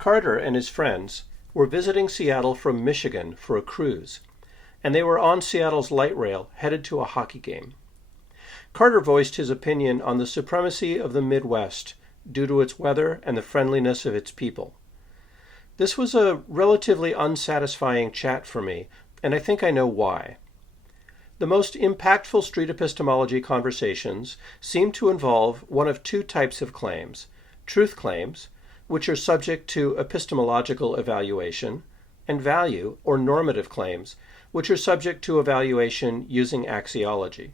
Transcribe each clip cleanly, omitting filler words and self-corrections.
Carter and his friends were visiting Seattle from Michigan for a cruise, and they were on Seattle's light rail headed to a hockey game. Carter voiced his opinion on the supremacy of the Midwest due to its weather and the friendliness of its people. This was a relatively unsatisfying chat for me, and I think I know why. The most impactful street epistemology conversations seem to involve one of two types of claims: truth claims, which are subject to epistemological evaluation, and value or normative claims, which are subject to evaluation using axiology.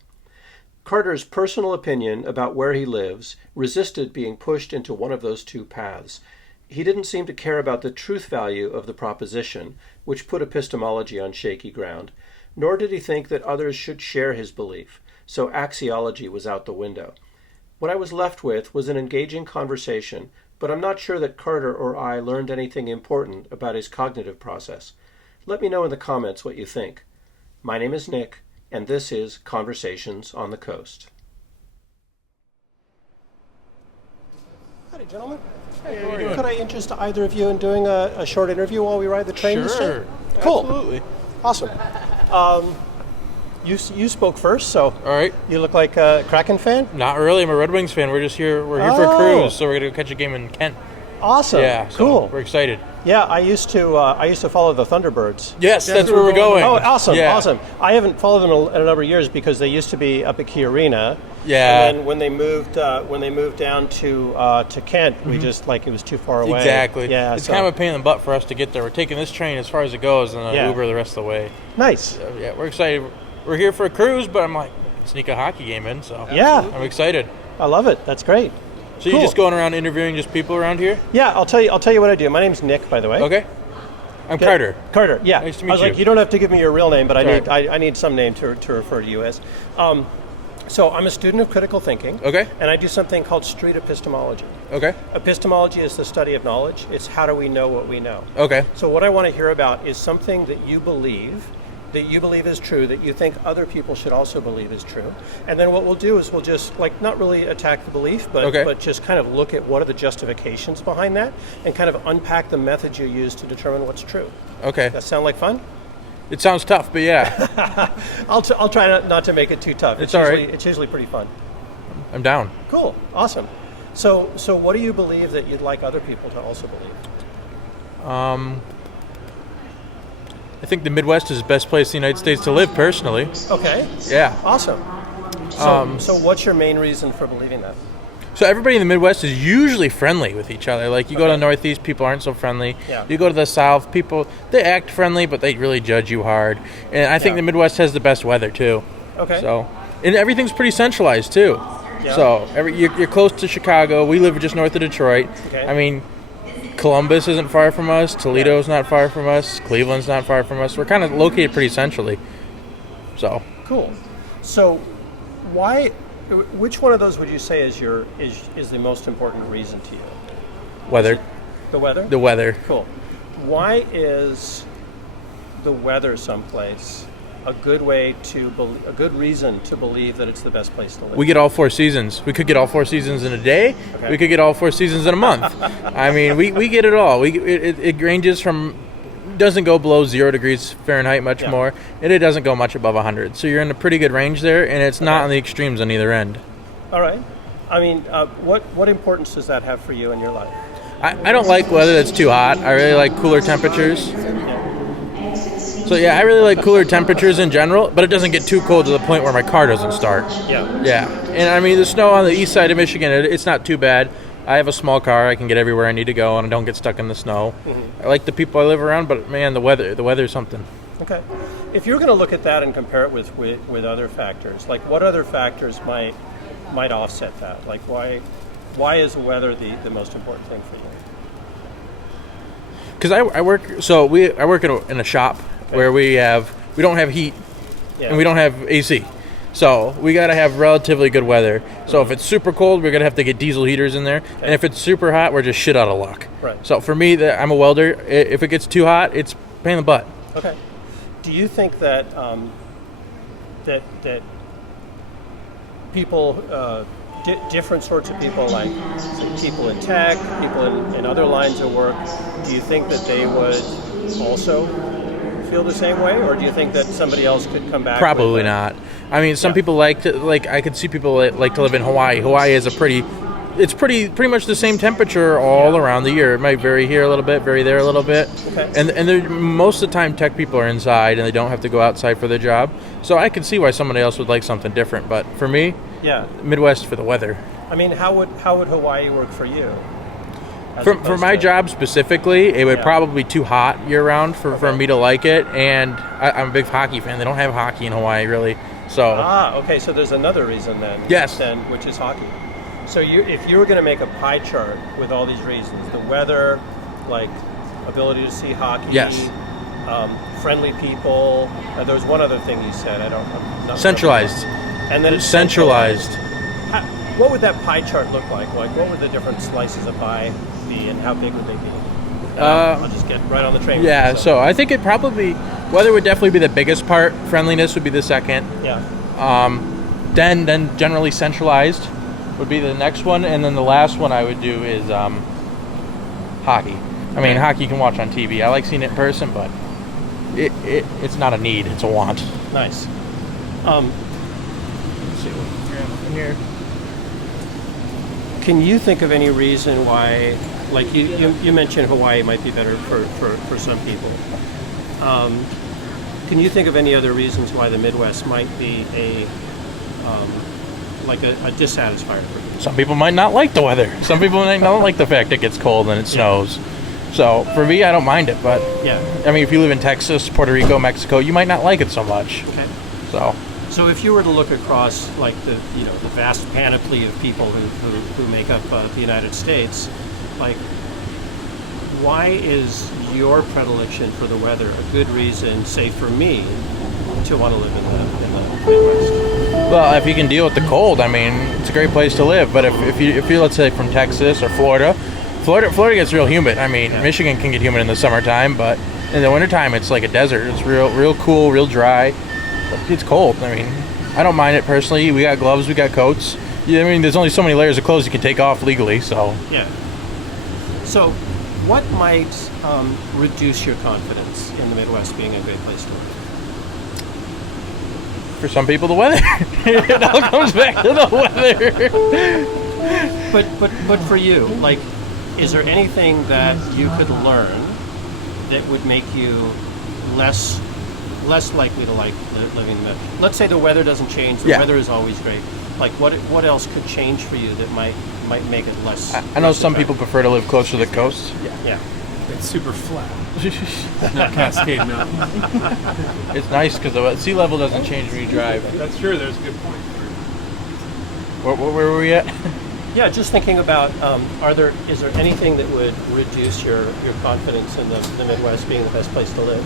Carter's personal opinion about where he lives resisted being pushed into one of those two paths. He didn't seem to care about the truth value of the proposition, which put epistemology on shaky ground, nor did he think that others should share his belief, so axiology was out the window. What I was left with was an engaging conversation, but I'm not sure that Carter or I learned anything important about his cognitive process. Let me know in the comments what you think. My name is Nick, and this is Conversations on the Coast. Howdy, gentlemen. Hey, how are you? Could I interest either of you in doing a short interview while we ride the train this day? Sure. Cool. Absolutely. Awesome. You spoke first, so All right. you look like a Kraken fan? Not really. I'm a Red Wings fan. We're here for a cruise, so we're going to catch a game in Kent. Awesome. Yeah. So cool. We're excited. Yeah, I used to follow the Thunderbirds. Yes, that's where we're going. Oh, awesome, Yeah. awesome. I haven't followed them in a number of years because they used to be up at Key Arena. Yeah. And then when they moved down to Kent, we just it was too far away. Exactly. Yeah. It's kind of a pain in the butt for us to get there. We're taking this train as far as it goes and then Uber the rest of the way. Nice. So, yeah, we're excited. We're here for a cruise, but I'm like, sneak a hockey game in, so yeah, I'm excited. I love it. That's great. So cool. you're just going around interviewing just people around here? Yeah, I'll tell you what I do. My name's Nick, by the way. Okay. I'm Carter. Carter, yeah. Nice to meet I was you. like, you don't have to give me your real name, but Sorry. I need some name to refer to you as. So I'm a student of critical thinking. Okay. And I do something called street epistemology. Okay. Epistemology is the study of knowledge. It's how do we know what we know. Okay. So what I want to hear about is something that you believe is true, that you think other people should also believe is true. And then what we'll do is we'll just not really attack the belief, but just kind of look at what are the justifications behind that and kind of unpack the methods you use to determine what's true. Okay. That sound like fun? It sounds tough, but yeah. I'll try not to make it too tough. It's all right. It's usually pretty fun. I'm down. Cool. Awesome. So what do you believe that you'd like other people to also believe? I think the Midwest is the best place in the United States to live, personally. Okay. Yeah. Awesome. So what's your main reason for believing that? So everybody in the Midwest is usually friendly with each other. Like, you go to the Northeast, people aren't so friendly. Yeah. You go to the South, people, they act friendly, but they really judge you hard. And I think the Midwest has the best weather, too. Okay. So, and everything's pretty centralized, too. Yeah. So you're close to Chicago. We live just north of Detroit. Okay. I mean, Columbus isn't far from us. Toledo's not far from us. Cleveland's not far from us. We're kind of located pretty centrally. So. Cool. So which one of those would you say is the most important reason to you? Weather. The weather? The weather. Cool. Why is the weather someplace a good reason to believe that it's the best place to live? We get all 4 seasons. We could get all 4 seasons in a day. Okay. We could get all 4 seasons in a month. I mean, we get it all. It ranges from, doesn't go below 0 degrees Fahrenheit much more, and it doesn't go much above 100. So you're in a pretty good range there, and it's not on the extremes on either end. All right. I mean, what importance does that have for you in your life? I don't like weather that's too hot. I really like cooler temperatures. So yeah, I really like cooler temperatures in general, but it doesn't get too cold to the point where my car doesn't start. Yeah. Yeah. And I mean, the snow on the east side of Michigan, it's not too bad. I have a small car. I can get everywhere I need to go, and I don't get stuck in the snow. Mm-hmm. I like the people I live around, but man, the weather's something. Okay. If you're going to look at that and compare it with other factors, like what other factors might offset that? Like why is weather the most important thing for you? Because I work in a shop where we don't have heat and we don't have AC. So we got to have relatively good weather. So if it's super cold, we're going to have to get diesel heaters in there. And if it's super hot, we're just shit out of luck. Right. So for me, I'm a welder. If it gets too hot, it's a pain in the butt. Okay. Do you think that that people different sorts of people, like say, people in tech, people in other lines of work, do you think that they would also feel the same way, or do you think that somebody else could come back? Probably not. I mean, some people I could see people that like to live in Hawaii. Hawaii is it's pretty much the same temperature all around the year. It might vary here a little bit, vary there a little bit. Okay. And most of the time tech people are inside and they don't have to go outside for their job. So I can see why somebody else would like something different. But for me, Midwest for the weather. I mean, how would Hawaii work for you? For my job specifically, it would probably be too hot year-round for me to like it, and I'm a big hockey fan. They don't have hockey in Hawaii, really. So okay, so there's another reason then. Yes. Which is hockey. So if you were going to make a pie chart with all these reasons, the weather, like ability to see hockey, yes, friendly people, there was one other thing you said, centralized. And then it's centralized. What would that pie chart look like? Like, what would the different slices of pie be, and how big would they be? I'll just get right on the train. Yeah, so I think weather would definitely be the biggest part. Friendliness would be the second. Yeah. Then generally centralized would be the next one, and then the last one I would do is hockey. I mean, hockey you can watch on TV. I like seeing it in person, but it's not a need; it's a want. Nice. Let's see what we're looking here. Can you think of any reason why, like you mentioned Hawaii might be better for some people. Can you think of any other reasons why the Midwest might be a dissatisfier for people? Some people might not like the weather. Some people might not like the fact it gets cold and it snows. So for me, I don't mind it, but I mean, if you live in Texas, Puerto Rico, Mexico, you might not like it so much. Okay. So if you were to look across like the vast panoply of people who make up the United States, like, why is your predilection for the weather a good reason, say for me, to want to live in the Midwest? Well, if you can deal with the cold, I mean, it's a great place to live. But if you let's say from Texas or Florida gets real humid. I mean, Michigan can get humid in the summertime, but in the wintertime it's like a desert. It's real cool, real dry. It's cold. I mean, I don't mind it personally. We got gloves, we got coats. Yeah, I mean, there's only so many layers of clothes you can take off legally, so. Yeah. So, what might reduce your confidence in the Midwest being a great place to live? For some people, the weather. It all comes back to the weather. But for you, like, is there anything that you could learn that would make you less likely to like living in the Midwest? Let's say the weather doesn't change. The weather is always great. Like, what else could change for you that might make it less? I know some people prefer to live closer to the coast. Yeah. It's super flat. Not Cascade Mountain. It's nice because the sea level doesn't change when you drive. That's true. There's a good point. Where were we at? Yeah, just thinking about, is there anything that would reduce your confidence in the Midwest being the best place to live?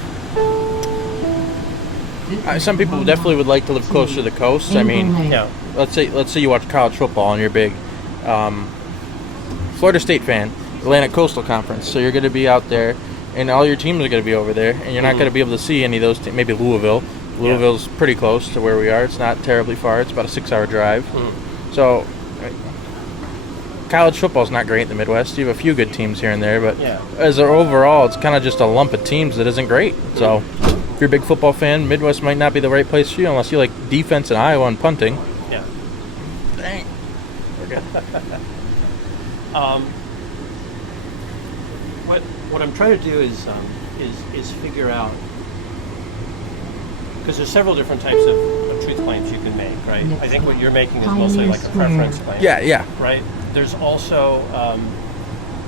Some people definitely would like to live closer to the coast. I mean, let's say you watch college football and you're a big Florida State fan, Atlantic Coastal Conference. So you're going to be out there, and all your teams are going to be over there, and you're not going to be able to see any of those. Maybe Louisville. Louisville's pretty close to where we are. It's not terribly far. It's about a 6-hour drive. So college football's not great in the Midwest. You have a few good teams here and there, but as an overall, it's kind of just a lump of teams that isn't great. So if you're a big football fan, Midwest might not be the right place for you unless you like defense in Iowa and punting. Yeah. Dang. We're good. What I'm trying to do is figure out, because there's several different types of truth claims you can make, right? I think what you're making is mostly like a preference claim. Yeah. Right? There's also,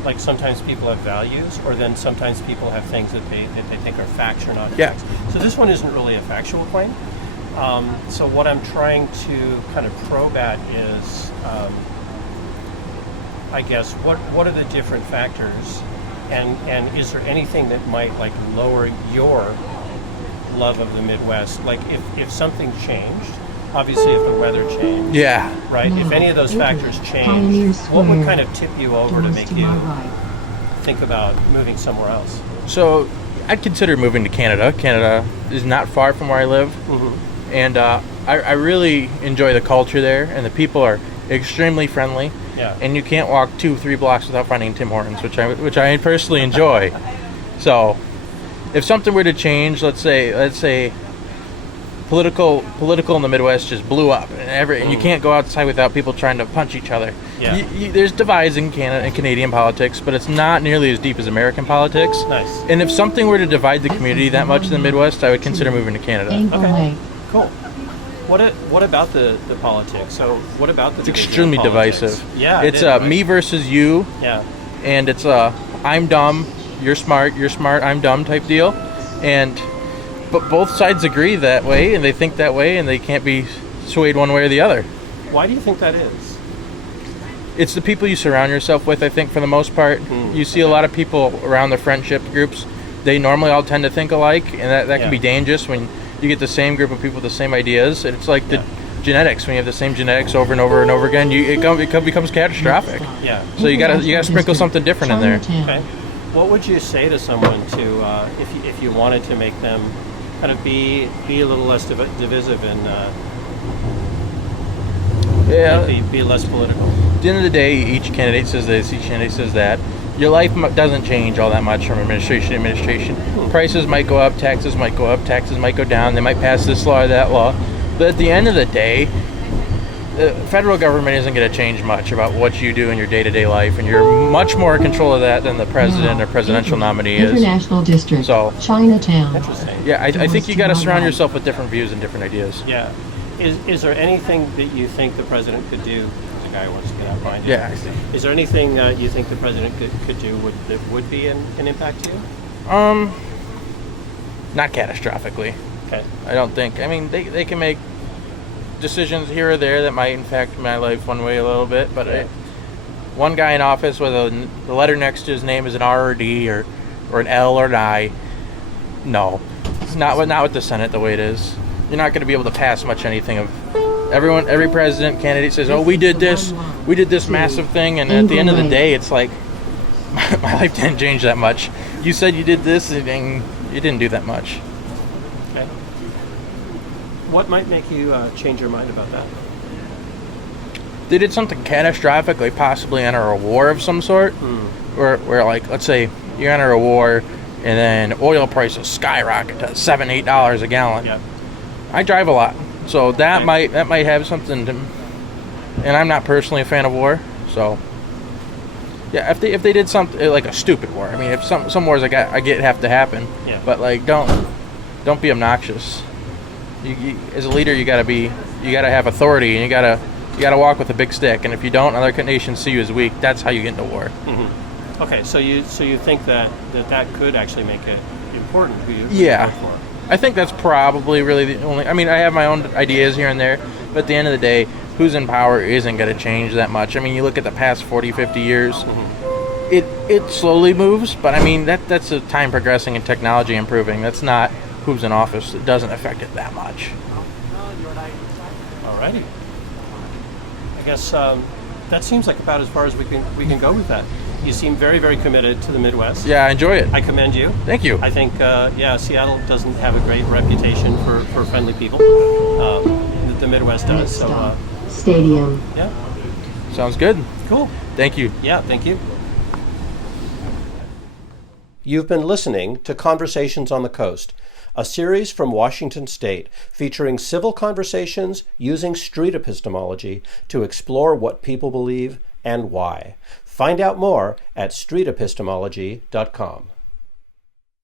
like, sometimes people have values, or then sometimes people have things that they think are facts or not facts. So this one isn't really a factual claim. So what I'm trying to kind of probe at is, I guess, what are the different factors, and is there anything that might, like, lower your love of the Midwest? Like, if something changed, obviously if the weather changed, right? If any of those factors changed, what would kind of tip you over to make you think about moving somewhere else? So I'd consider moving to Canada. Canada is not far from where I live, and I really enjoy the culture there, and the people are. extremely friendly, Yeah. and you can't walk 2-3 blocks without finding Tim Hortons, which I personally enjoy. So, if something were to change, let's say political in the Midwest just blew up, and you can't go outside without people trying to punch each other. Yeah. There's divides in Canada and Canadian politics, but it's not nearly as deep as American politics. Nice. And if something were to divide the community that much in the Midwest, I would consider moving to Canada. Okay. Cool. What about the politics? So what about the It's extremely divisive. Yeah. It's right? me versus you. Yeah. And it's I'm dumb, you're smart, I'm dumb type deal. But both sides agree that way, and they think that way, and they can't be swayed one way or the other. Why do you think that is? It's the people you surround yourself with, I think, for the most part. You see a lot of people around the friendship groups. They normally all tend to think alike, and that can be dangerous when you get the same group of people with the same ideas. It's like the genetics. When you have the same genetics over and over and over again, it becomes catastrophic. Yeah. So you gotta sprinkle something different in there. Okay. What would you say to someone to if you wanted to make them kind of be a little less divisive and be less political? At the end of the day, each candidate says this, each candidate says that. Your life doesn't change all that much from administration to administration. Prices might go up, taxes might go up, taxes might go down. They might pass this law or that law. But at the end of the day, the federal government isn't going to change much about what you do in your day-to-day life, and you're much more in control of that than the president or presidential nominee is. International District, So, Chinatown. Interesting. yeah, I think you got to surround yourself with different views and different ideas. Yeah. Is there anything that you think the president could do? The guy wants to get out behind you. Yeah. Is there anything you think the president could do that would be an impact to you? Not catastrophically. Okay. I don't think. I mean, they can make decisions here or there that might impact my life one way a little bit, but one guy in office with the letter next to his name is an R or a D or an L or an I, no. It's not with the Senate the way it is. You're not going to be able to pass much anything of every president candidate says, oh, we did this massive thing, and at the end of the day, it's like, my life didn't change that much. You said you did this, and you didn't do that much. Okay. What might make you change your mind about that? They did something catastrophic, like possibly enter a war of some sort, where like, let's say you enter a war, and then oil prices skyrocket to $7-8 a gallon. Yeah. I drive a lot, so that might have something to. And I'm not personally a fan of war, so yeah. If they did something like a stupid war, I mean, if some wars I get have to happen, but like don't be obnoxious. You as a leader, you gotta have authority, and you gotta walk with a big stick. And if you don't, other nations see you as weak. That's how you get into war. Mm-hmm. Okay, so you think that could actually make it important who you vote for? I think that's probably really the only. I mean, I have my own ideas here and there, but at the end of the day, who's in power isn't going to change that much. I mean, you look at the past 40, 50 years, it slowly moves, but I mean, that's a time progressing and technology improving. That's not who's in office. It doesn't affect it that much. Alrighty. I guess that seems like about as far as we can go with that. You seem very, very committed to the Midwest. Yeah, I enjoy it. I commend you. Thank you. I think, Seattle doesn't have a great reputation for friendly people. The Midwest does. So, Stadium. Yeah. Sounds good. Cool. Thank you. Yeah, thank you. You've been listening to Conversations on the Coast, a series from Washington State featuring civil conversations using street epistemology to explore what people believe and why. Find out more at streetepistemology.com.